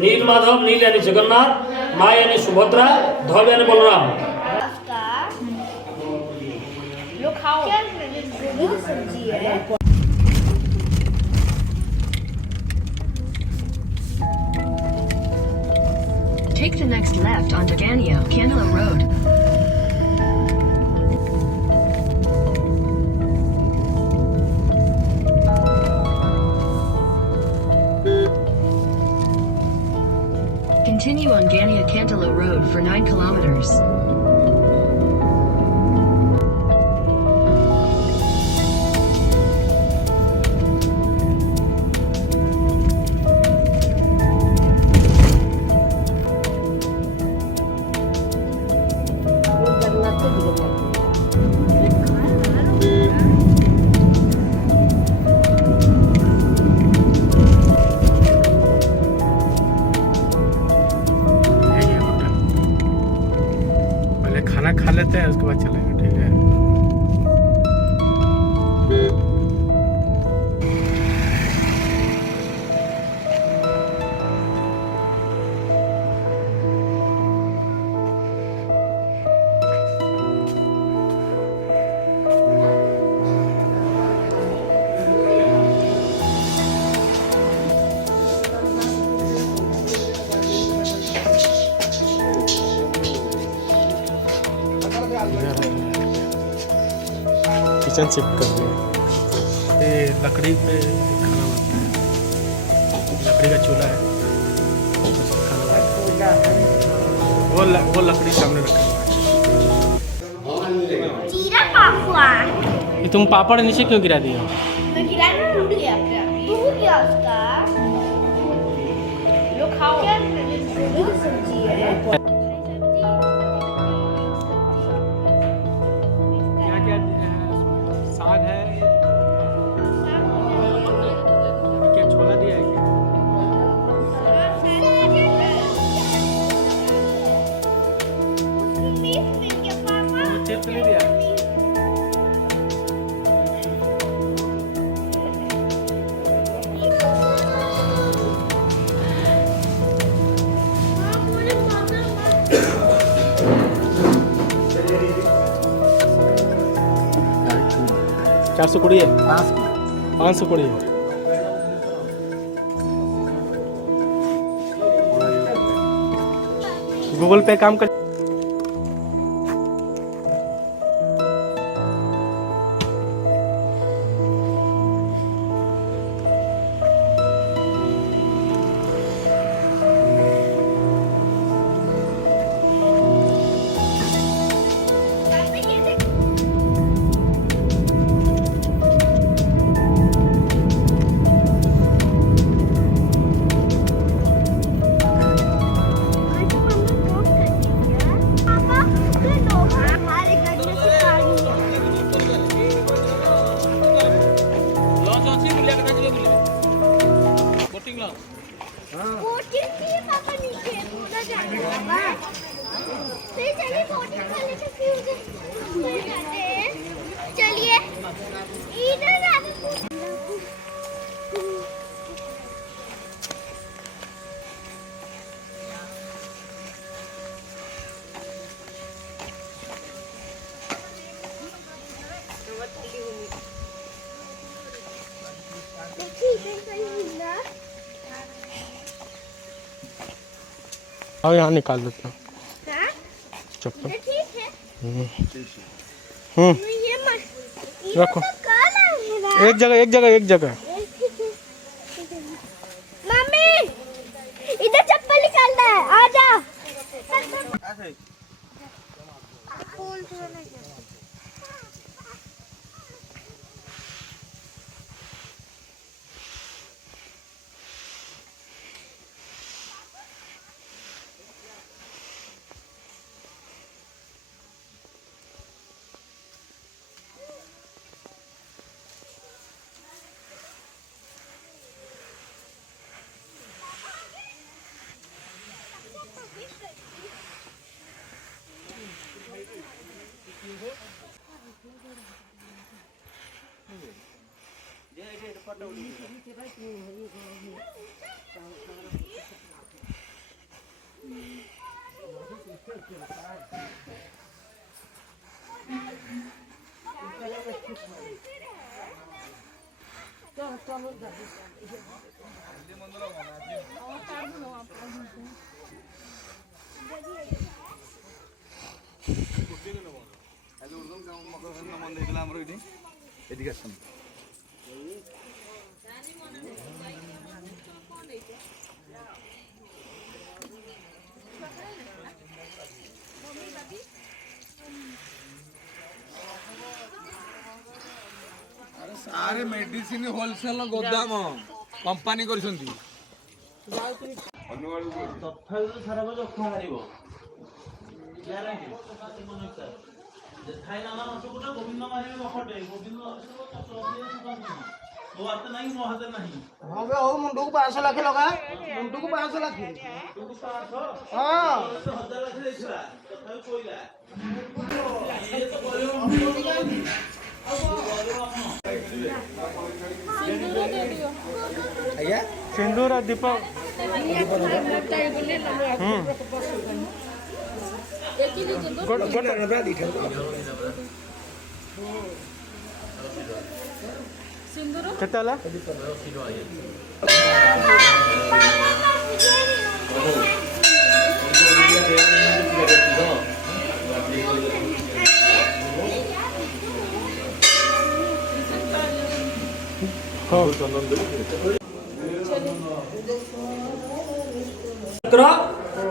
नील माधव, नील यानी जगन्नाथ, माँ यानी सुभद्रा, धव यानी बलराम। लो खाओ। क्या सब्जी है? Take the next left onto Gania Candela Road. Continue on Gania Candela Road for 9 kilometers. खाना खा लेते हैं उसके बाद चलेंगे, ठीक है। किचन शिफ्ट कर दिया, ये लकड़ी पे खाना बनता है, लकड़ी का चूल्हा है, खाना बनता है। वो लकड़ी सामने रखा हुआ है। जीरा पापड़। ये तुम पापड़ नीचे क्यों गिरा दिया? मैं गिरा ना, टूट गया। टूट गया उसका। लो खाओ। क्या सब्जी है? साग है, क्या छोला दिया है क्या? चिप्स नहीं दिया? चार सौ कोड़िए, 500 कोड़िए। गूगल पे काम कर। चलिए इधर और यहाँ निकाल देता हूँ चप्पल। ठीक है। रखो, एक जगह एक जगह एक जगह। मम्मी इधर चप्पल निकालना है, आ जा। এদিকে আসুন। सारे मेडिसिन होलसेल गोदाम कंपानी କରିଛନ୍ତି। હવે હો મુંડુକୁ 500 લાખ લગા મુંડુକୁ 500 લાખ ଆଜ୍ଞା सिंदूर और दीपक केते होला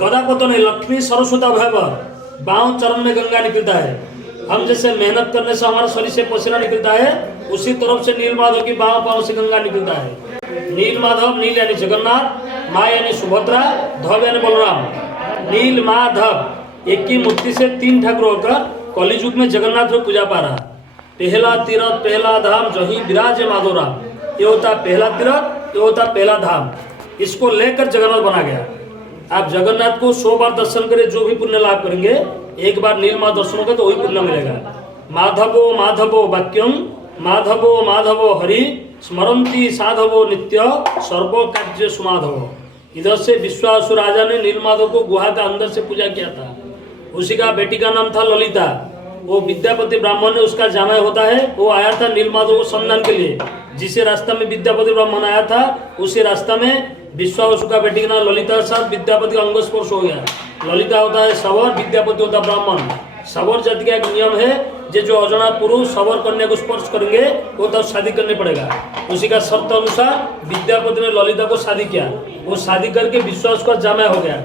गदा पतन लक्ष्मी सरस्वती भैव बाँव चरण में गंगा निकलता है। हम जैसे मेहनत करने से हमारे शरीर से पसीना निकलता है, उसी तरफ से नील माधव की बाँव पाँव से गंगा निकलता है। नील माधव, नील यानी जगन्नाथ, माँ यानी सुभद्रा, धव यानी बलराम। नील माधव एक ही मूर्ति से 3 ठाकुरों का कलिजुग में जगन्नाथ में पूजा पा रहा। पहला तीर्थ पहला धाम जो ही विराज माधव राम, ये होता पहला तीर्थ, ये होता पहला धाम। इसको लेकर जगन्नाथ बना गया। आप जगन्नाथ को 100 बार दर्शन करें, जो भी पुण्य लाभ करेंगे, एक बार नीलमा दर्शन होगा तो वही पुण्य मिलेगा। माधवो माधवो वाक्यम माधवो माधवो हरि स्मरंती साधवो नित्य सर्व कार्य सुमाधव। इधर से विश्वासु राजा ने नीलमाधव को गुहा का अंदर से पूजा किया था। उसी का बेटी का नाम था ललिता। वो विद्यापति ब्राह्मण ने उसका जामाई होता है, वो आया था नीलमाधव को संधान के लिए। जिसे रास्ता में विद्यापति ब्राह्मण आया था, उसी रास्ता में विश्वासु का बेटी का नाम ललिता के साथ विद्यापति का अंग स्पर्श हो गया। ललिता होता है सवर, विद्यापति होता है ब्राह्मण। सवर जाति का एक नियम है, जो अजना पुरुष सवर कन्या को स्पर्श करेंगे वो तब शादी करने पड़ेगा। उसी का शर्त अनुसार विद्यापति ने ललिता को शादी किया। वो शादी करके विश्वास का जामाई हो गया।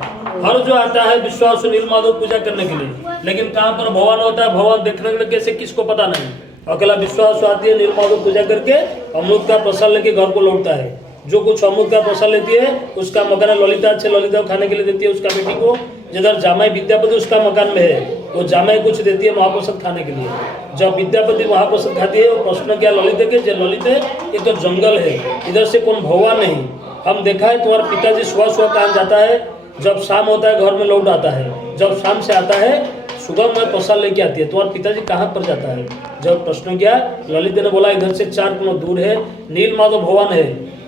हर जो आता है विश्वास नीलमाधव पूजा करने के लिए, लेकिन कहाँ पर भगवान होता है, भगवान देखने के लिए कैसे किसको पता नहीं। अकेला विश्वास आती है, नीलमाधव पूजा करके अमृत का प्रसाद लेके घर को लौटता है। जो कुछ अमृत का प्रसाद लेती है उसका मकान ललिता अच्छे ललिता को खाने के लिए देती है उसका बेटी को। जिधर जामाई विद्यापति उसका मकान में है, वो जामाई कुछ देती है महाप्रसाद खाने के लिए। जब विद्यापति महाप्रसाद खाती है, वो प्रश्न किया ललिता के, जो ललिता ये तो जंगल है, इधर से कौन भगवान नहीं। हम देखा है तुम्हारे पिताजी सुबह सुबह कहाँ जाता है, जब शाम होता है घर में लौट आता है। जब शाम से आता है सुबह में प्रसाद लेके आती है। तुम्हारे पिताजी कहाँ पर जाता है? जब प्रश्न किया, ललिता ने बोला इधर से 4 किलोमीटर दूर है, नीलमाधव भगवान है।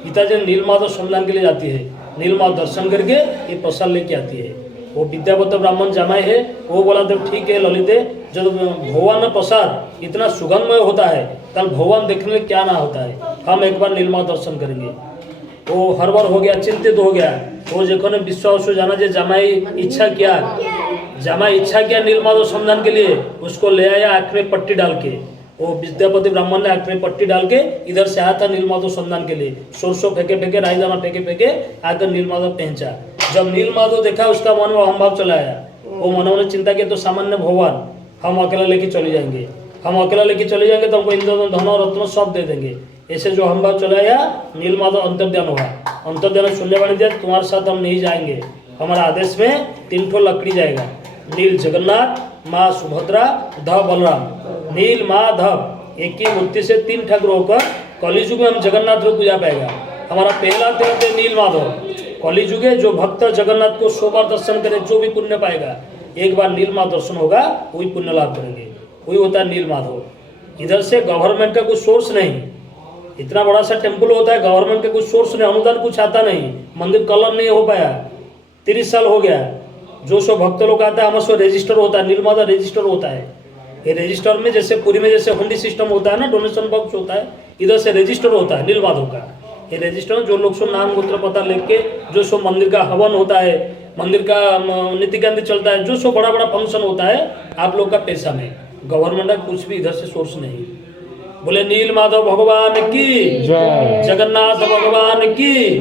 पिताजी नीलमाधव संधान के लिए जाती है, नीलमाधव दर्शन करके ये प्रसाद लेके आती है। वो विद्यापति ब्राह्मण जामाई है, वो बोला तब ठीक है ललिते, जब भगवान का प्रसाद इतना सुगंधमय होता है तब भगवान देखने में क्या ना होता है, हम एक बार नीलमाधव दर्शन करेंगे। वो हर बार हो गया, चिंतित हो गया। वो जो विश्वास जाना जो जामाई इच्छा किया नीलमाधव संधान के लिए, उसको ले आया आँख में पट्टी डाल के। वो विद्यापति ब्राह्मण ने आँख में पट्टी डाल के इधर से आया था नीलमाधव संधान के लिए। सरसों फेंके फेंके राई दाना फेंके आकर नीलमाधव पहुंचा। जब नीलमाधव देखा, उसका मन में अहंभाव चला आया। वो मनों ने चिंता किया तो सामान्य भगवान हम अकेला लेके चले जाएंगे, तो हमको इंद्र धन और रत्न सब दे देंगे। ऐसे जो अहंभाव चला आया, नीलमाधव अंतर्ध्यान हुआ। अंतर्ध्यान सुनने वाले दिया, तुम्हारे साथ हम नहीं जाएंगे, हमारा आदेश में 3 ठो लकड़ी जाएगा। नील जगन्नाथ, माँ सुभद्रा, धव बलराम। नील माधव एक ही मूर्ति से 3 ठाकुर होकर कलिजुग में हम जगन्नाथ को पूजा पाएगा। हमारा पहला तीर्थ है नील माधव। कलिजुग है, जो भक्त जगन्नाथ को 100 बार दर्शन करे जो भी पुण्य पाएगा, एक बार नील माधव दर्शन होगा वही पुण्य लाभ करेंगे। वही होता है नील माधव। इधर से गवर्नमेंट का कुछ सोर्स नहीं, इतना बड़ा सा टेम्पल होता है, गवर्नमेंट का कुछ सोर्स नहीं, अनुदान कुछ आता नहीं, मंदिर कलर नहीं हो पाया, 30 साल हो गया। जो सो भक्त लोग आता है हमारे सो रजिस्टर होता है, नीलमाधव रजिस्टर होता है। ये रजिस्टर में जैसे पूरी में जैसे हुंडी सिस्टम होता है ना, डोनेशन बॉक्स होता है, इधर से रजिस्टर होता है नीलमाधव का। ये रजिस्टर जो लोग सो नाम गोत्र पता लेके जो सो मंदिर का हवन होता है, मंदिर का नीतिकांति चलता है, जो सो बड़ा बड़ा फंक्शन होता है आप लोग का पैसा में, गवर्नमेंट का कुछ भी इधर से सोर्स नहीं। बोले नीलमाधव भगवान की जय, जगन्नाथ भगवान की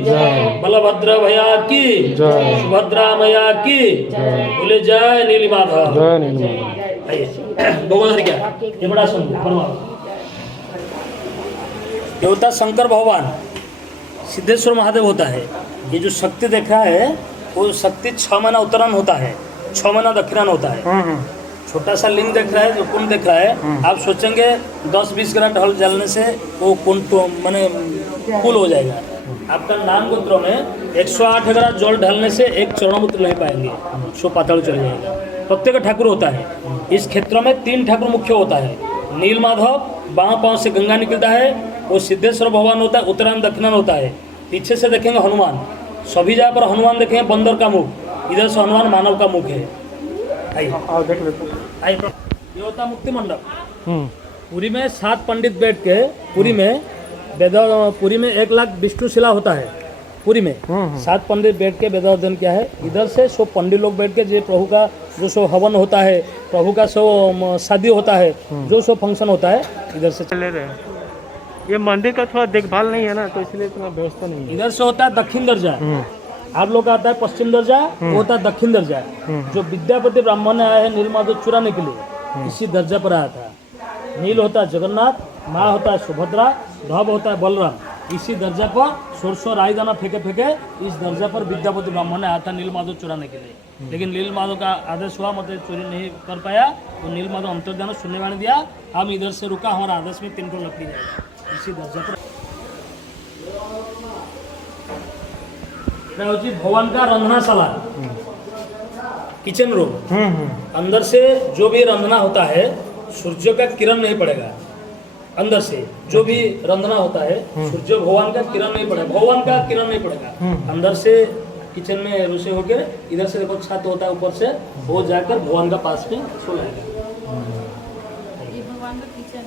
बलभद्र भैया की सुभद्रा मैया की, बोले जय नीलमाधव। जय नीलमाधव। आइए भगवान क्या ये बड़ा सुंदर बनवाओ। ये होता शंकर भगवान, सिद्धेश्वर महादेव होता है। ये जो शक्ति देखा है वो शक्ति 6 महीना उत्तरायण होता है, 6 महीना दक्षिणायन होता है। छोटा सा लिंग देख रहा है, जो कुंड देख रहा है, आप सोचेंगे 10-20 ग्राम ढल जलने से वो कुंड तो मैंने फुल हो जाएगा। आपका नाम गोत्रों में 108 ग्राम जल ढलने से एक चरणमूत्र नहीं पाएंगे, सो पाताल चल जाएगा। प्रत्येक ठाकुर होता है इस क्षेत्र में, 3 ठाकुर मुख्य होता है। नीलमाधव बाम पाँव से गंगा निकलता है, वो सिद्धेश्वर भगवान होता है, उत्तरायण दक्षिणायन होता है। पीछे से देखेंगे हनुमान, सभी जगह पर हनुमान देखेंगे बंदर का मुख, इधर से हनुमान मानव का मुख है। आइए देख लेते हैं। आइए, ये होता मुक्ति मंडप। पुरी में 7 पंडित बैठ के पुरी में पुरी में 1 लाख विष्णु शिला होता है। पुरी में 7 पंडित बैठ के वेदाध्ययन किया है। इधर से 100 पंडित लोग बैठ के जो प्रभु का जो सो हवन होता है, प्रभु का सो शादी होता है, जो सो फंक्शन होता है, इधर से ले रहे हैं। ये मंदिर का थोड़ा देखभाल नहीं है ना, तो इसलिए इतना व्यवस्था नहीं है। इधर से होता है दक्षिण दर्जा, आप लोग का आता है पश्चिम दर्जा, वो होता है दक्षिण दर्जा। जो विद्यापति ब्राह्मण आए हैं नीलमाधव चुराने के लिए, इसी दर्जा पर आया था। नील होता है जगन्नाथ, माँ होता है सुभद्रा, धब होता है बलराम। इसी दर्जा पर सरसों राई दाना फेंके फेंके इस दर्जा पर विद्यापति ब्राह्मण आया था नीलमाधव चुराने के लिए। लेकिन नीलमाधव का आदेश हुआ, मतलब चोरी नहीं कर पाया, तो नीलमाधव अंतर्ध्यान सुनने वाले दिया, हम इधर से रुका, हमारा आदेश में 3 टन लकड़ी जाएगा इसी दर्जा पर। भगवान का रंधनाशाला, किचन रूम, अंदर से जो भी रंधना होता है सूर्य का किरण नहीं पड़ेगा। अंदर से जो भी रंधना होता है सूर्य भगवान का किरण नहीं पड़ेगा, भगवान का किरण नहीं पड़ेगा। अंदर से किचन में रसोई होकर इधर से देखो छत होता है ऊपर से, वो जाकर भगवान का पास में सो जाएगा।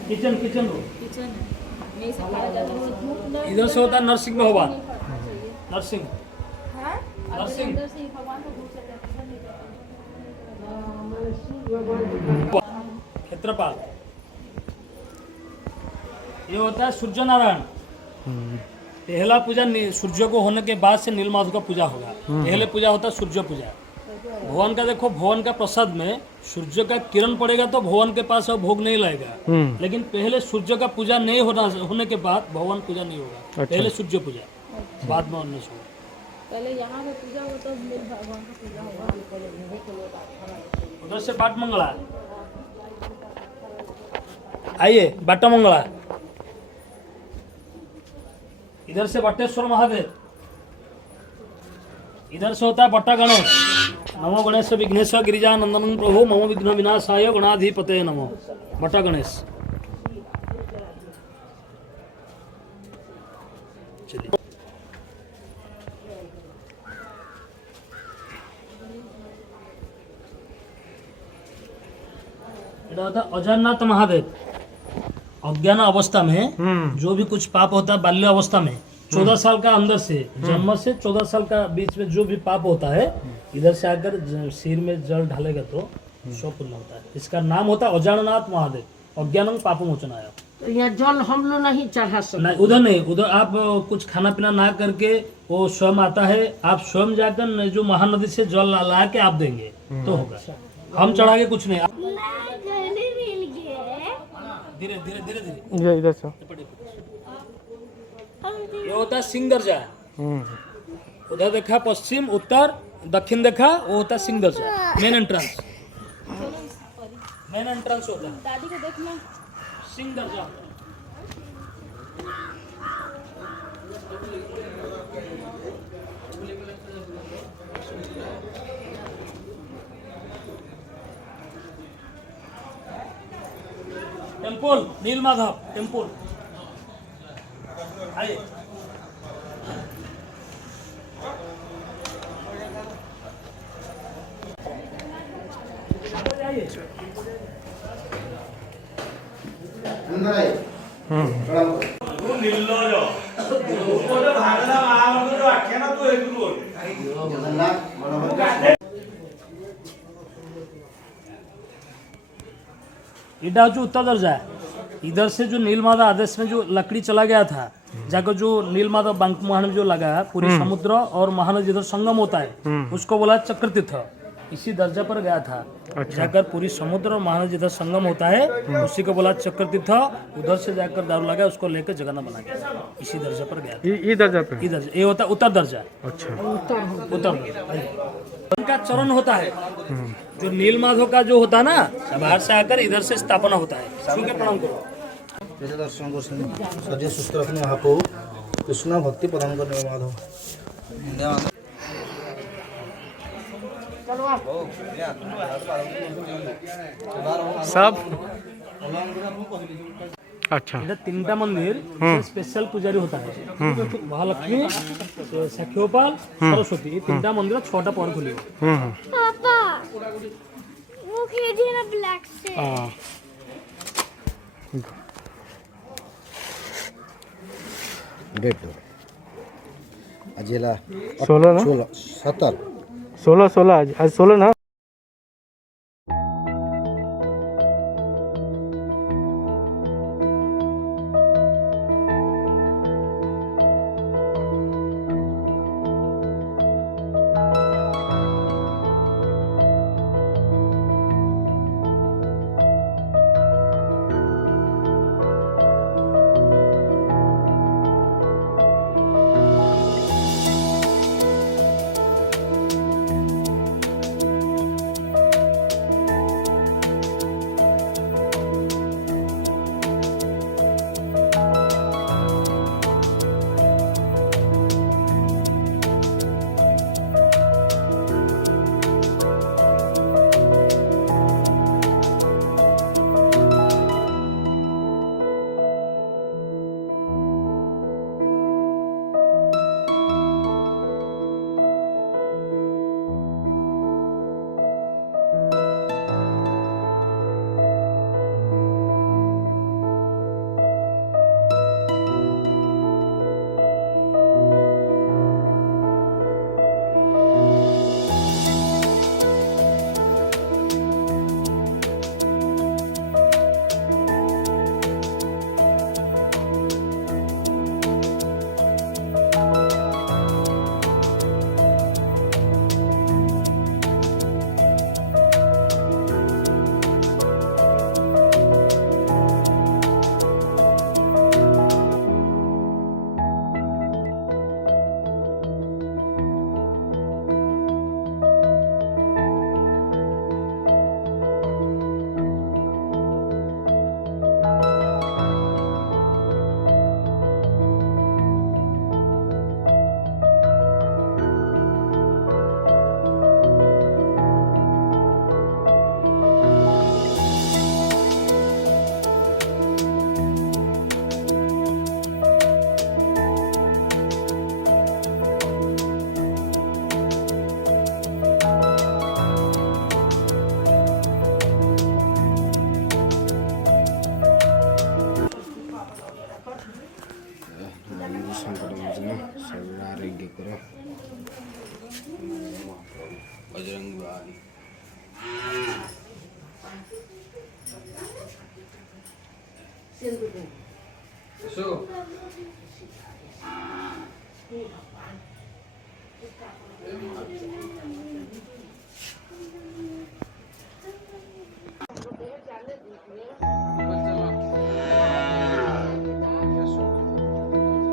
किचन रूम इधर से होता है नरसिंह भगवान, नरसिंह क्षेत्रपाल। ये होता है सूर्य नारायण। पहला पूजा सूर्य को होने के बाद से नीलमाधव का पूजा होगा। पहले पूजा होता है सूर्य पूजा। भगवान का देखो, भगवान का प्रसाद में सूर्य का किरण पड़ेगा तो भगवान के पास अब भोग नहीं लगेगा। लेकिन पहले सूर्य का पूजा नहीं होने के बाद भगवान पूजा नहीं होगा। पहले सूर्य पूजा, बाद में अन्य होगा। पहले यहाँ पे पूजा हो तो भगवान का पूजा होगा। उधर से बाट मंगला, आइए बाटा मंगला। इधर से बटेश्वर महादेव, इधर से होता है बट्टा गणेश। नमो गणेश विघ्नेश गिरिजा नंदन प्रभु मम विघ्न विनाशाय गणाधिपते नमो। बट्टा गणेश। चलिए अजरनाथ महादेव। अज्ञान अवस्था में जो भी कुछ पाप होता है बाल्य अवस्था में 14 साल का अंदर से जन्म से 14 साल का बीच में जो भी पाप होता है इधर से आकर सिर में जल ढालेगा तो सब पूर्ण होता है। इसका नाम होता है अजरनाथ महादेव, अज्ञानम पापमोचनाय। तो यहाँ जल हम लोग नहीं चढ़ा सकते। नहीं, उधर नहीं, उधर आप कुछ खाना पीना ना करके वो स्वयं आता है, आप स्वयं जाकर जो महानदी से जल ला के आप देंगे तो होगा। हम चढ़ा के कुछ नहीं। धीरे धीरे धीरे धीरे ये इधर से ये होता है सिंह दर्जा। उधर देखा पश्चिम, उत्तर, दक्षिण देखा, वो होता है सिंह दर्जा। मेन एंट्रेंस होता है। दादी को देखना, सिंह दर्जा। Temple Neelmadhav temple. आइए इधर जो उत्तर दर्जा है, इधर से जो नीलमाधव आदेश में जो लकड़ी चला गया था, जाकर जो नीलमाधव बांक महान जो लगा है, पूरी समुद्र और महानदी जिधर संगम होता है उसको बोला चक्र तीर्थ। इसी दर्जा पर गया था। जाकर पूरी समुद्र और महानदी जिधर संगम होता है उसी को बोला चक्र तीर्थ। उधर से जाकर दारू लगा, उसको लेकर जगन्नाथ बना गया। इसी दर्जा पर गया था। ये दर्जा पे? इधर ये होता उत्तर दर्जा। अच्छा, उत्तर उनका चरण होता है। जो नीलमाधव का जो होता है ना, बाहर से आकर इधर से स्थापना होता है। छू के प्रणाम करो। जैसे दर्शन कर शरीर सुस्थ रखने आपको कृष्ण भक्ति प्रदान करने माधव सब अच्छा। इधर तीनटा मंदिर स्पेशल पुजारी होता है। महालक्ष्मी, सख्योपाल, सरस्वती, ये तीनटा मंदिर 6टा पर खुले। पापा वो खेली ना ब्लैक से। डेट आज 16 ना? 16 आज 16 ना?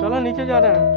चलो नीचे जा रहे हैं।